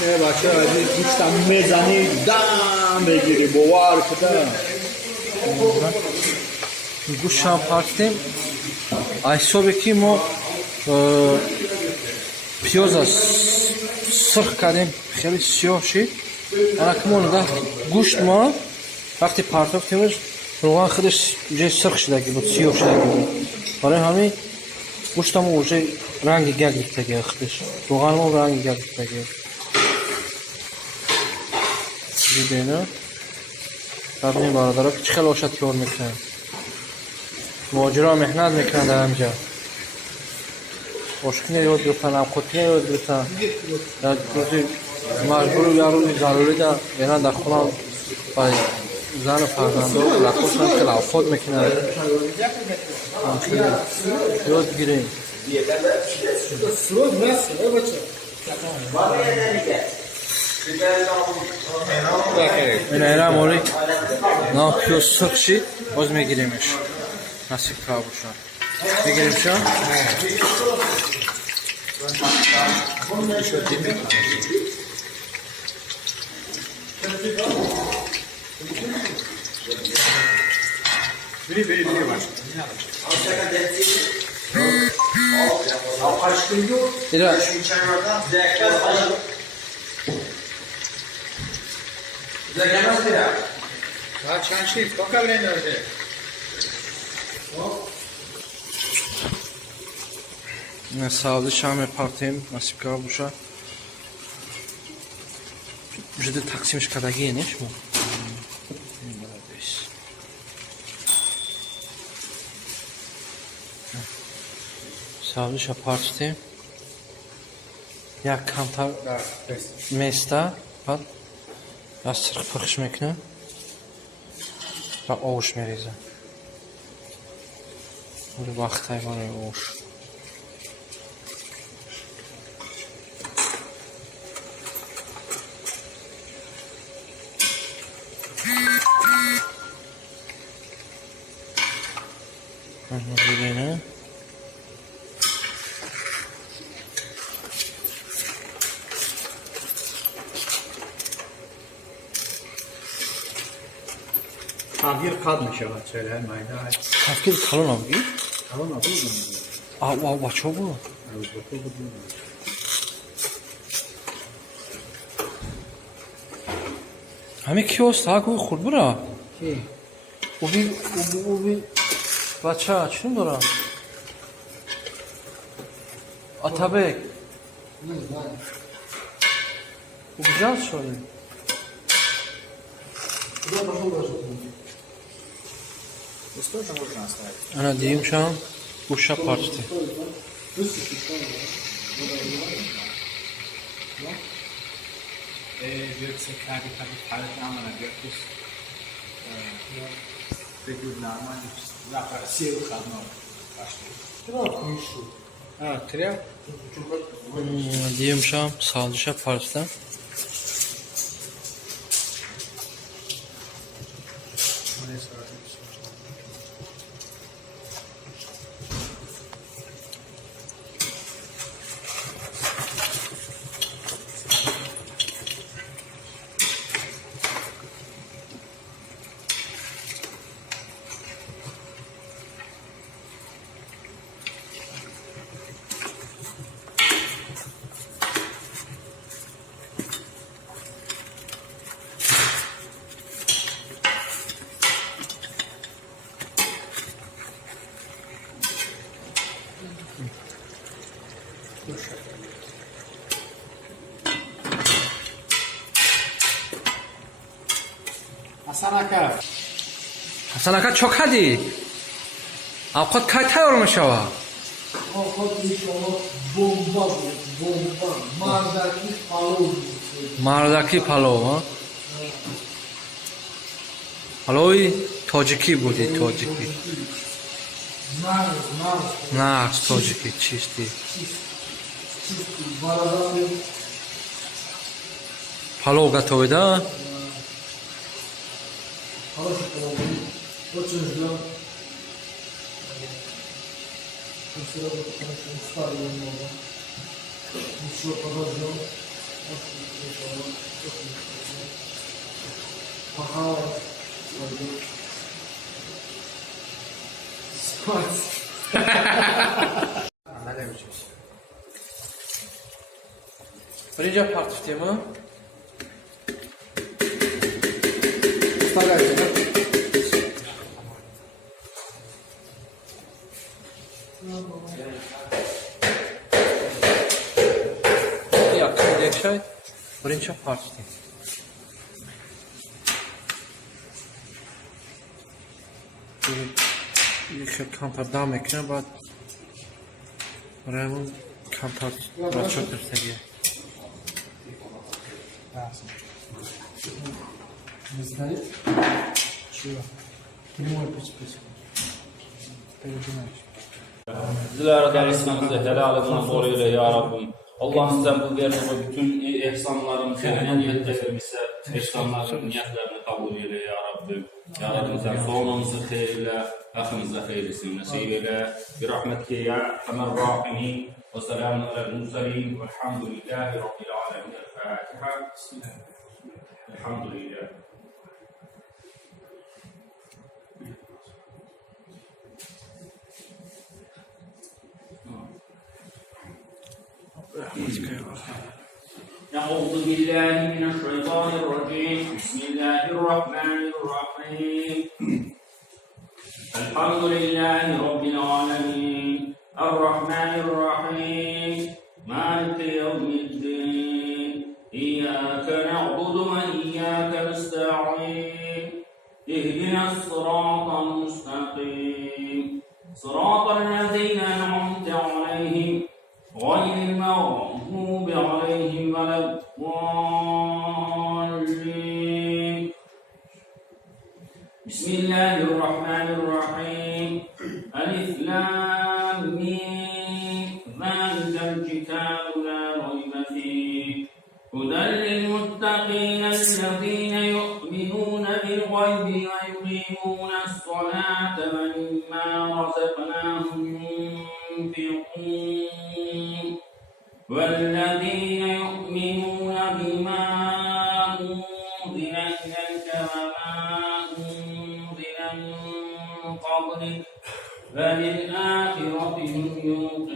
نه بچه عزیز گوشتم میزنی دم بگیری باور کده گوشتم پرستیم айсобе ки мо пиёза сирх кардем хеле сиёҳ шид ана ки мо нигоҳ гӯшт мо вақте партофтемш рӯған худаш уже сирх шудаги буд сиёҳ шудаги буд барои ҳамин гӯштамо уже ранги гак гирифтаги худаш рӯғанамо ранги гак гирифтаги дидена ҳамин бародаро ки чӣ хеле оша тайёр мекунанд моҷиро меҳнат мекунанд дар ҳамҷо ошкине ёд гирифтан амқутине ёд гирифтан як рӯзи маҷбуру як рӯзи зарури меран дар хона ба зану фарзандо лақошан ки лавфот мекунанд ёд гирем ина моли на пиёз сирх шид боз мегиремш насиб кар бошад мегирем шо сабзишам мепартем насибкар боша жуде тақсимш кардагие не шумо сабзиша партем як камтар места баъд аз сирх пухш мекунам ва ош мерезам вақтай барои ош ببینه تغییر قد می شود چهره مایده تفکیر کلون هم بگید؟ کلون هم بگید آه بچه ها بود همه کی هست؟ ها کوی خود برا؟ کی؟ اوبی بچه ها چون دارم؟ آتابک اوبی جاز شده انا دیم شام گوشه پارچتی دیم شام سالشه پارچتم حسن اکا چو کردی؟ اوقات کی تیار میشود؟ اوقات میشود بمبا مردکی پالو مردکی پالو ها؟ پالوی تاجیکی بودی تاجیکی نه تاجیکی چیستی پالو готовида хороший половой, очень ждем. Все равно, потому что устали немного. Еще подождем. Birinci part tema. Yakın şey. Birinci part tema. Yüksek kantar devam ekran बाद Ramon kantar biraz çok seviye. Знаете? Чего? Прямой путь. Передумаешь. Bizlere de rızkınızı helalinden bol eyle ya Rabbim. Allah sizden bu verdiği bütün ihsanlarımızı, niyetlerimizi, ihsanların niyetlerini kabul eyle ya Rabbim. Ya Rabbim sen sonumuzu hayırle, ahımızı hayırlısın. Nasip eyle. Bir rahmetke ya Erhamer Rahimin. Ve selamun alel mursalin. Velhamdülillahi Rabbil alemin. El-Fatiha. Elhamdülillah. أعوذ بالله من الشيطان الرجيم بسم الله الرحمن الرحيم الحمد لله رب العالمين الرحمن الرحيم مالك يوم الدين إياك نعبد وإياك نستعين اهدنا الصراط المستقيم صراط الذين أنعمت عليهم غير المغضوب عليهم ولا الضالين بسم الله الرحمن الرحيم ألف لام ميم ذلك الكتاب لا ريب فيه هدى للمتقين الذين يؤمنون بالغيب ويقيمون الصلاة ومما رزقناهم ينفقون والذين يؤمنون بما أنزل إليك وما أنزل من قبلك فبالآخرة هم يوقنون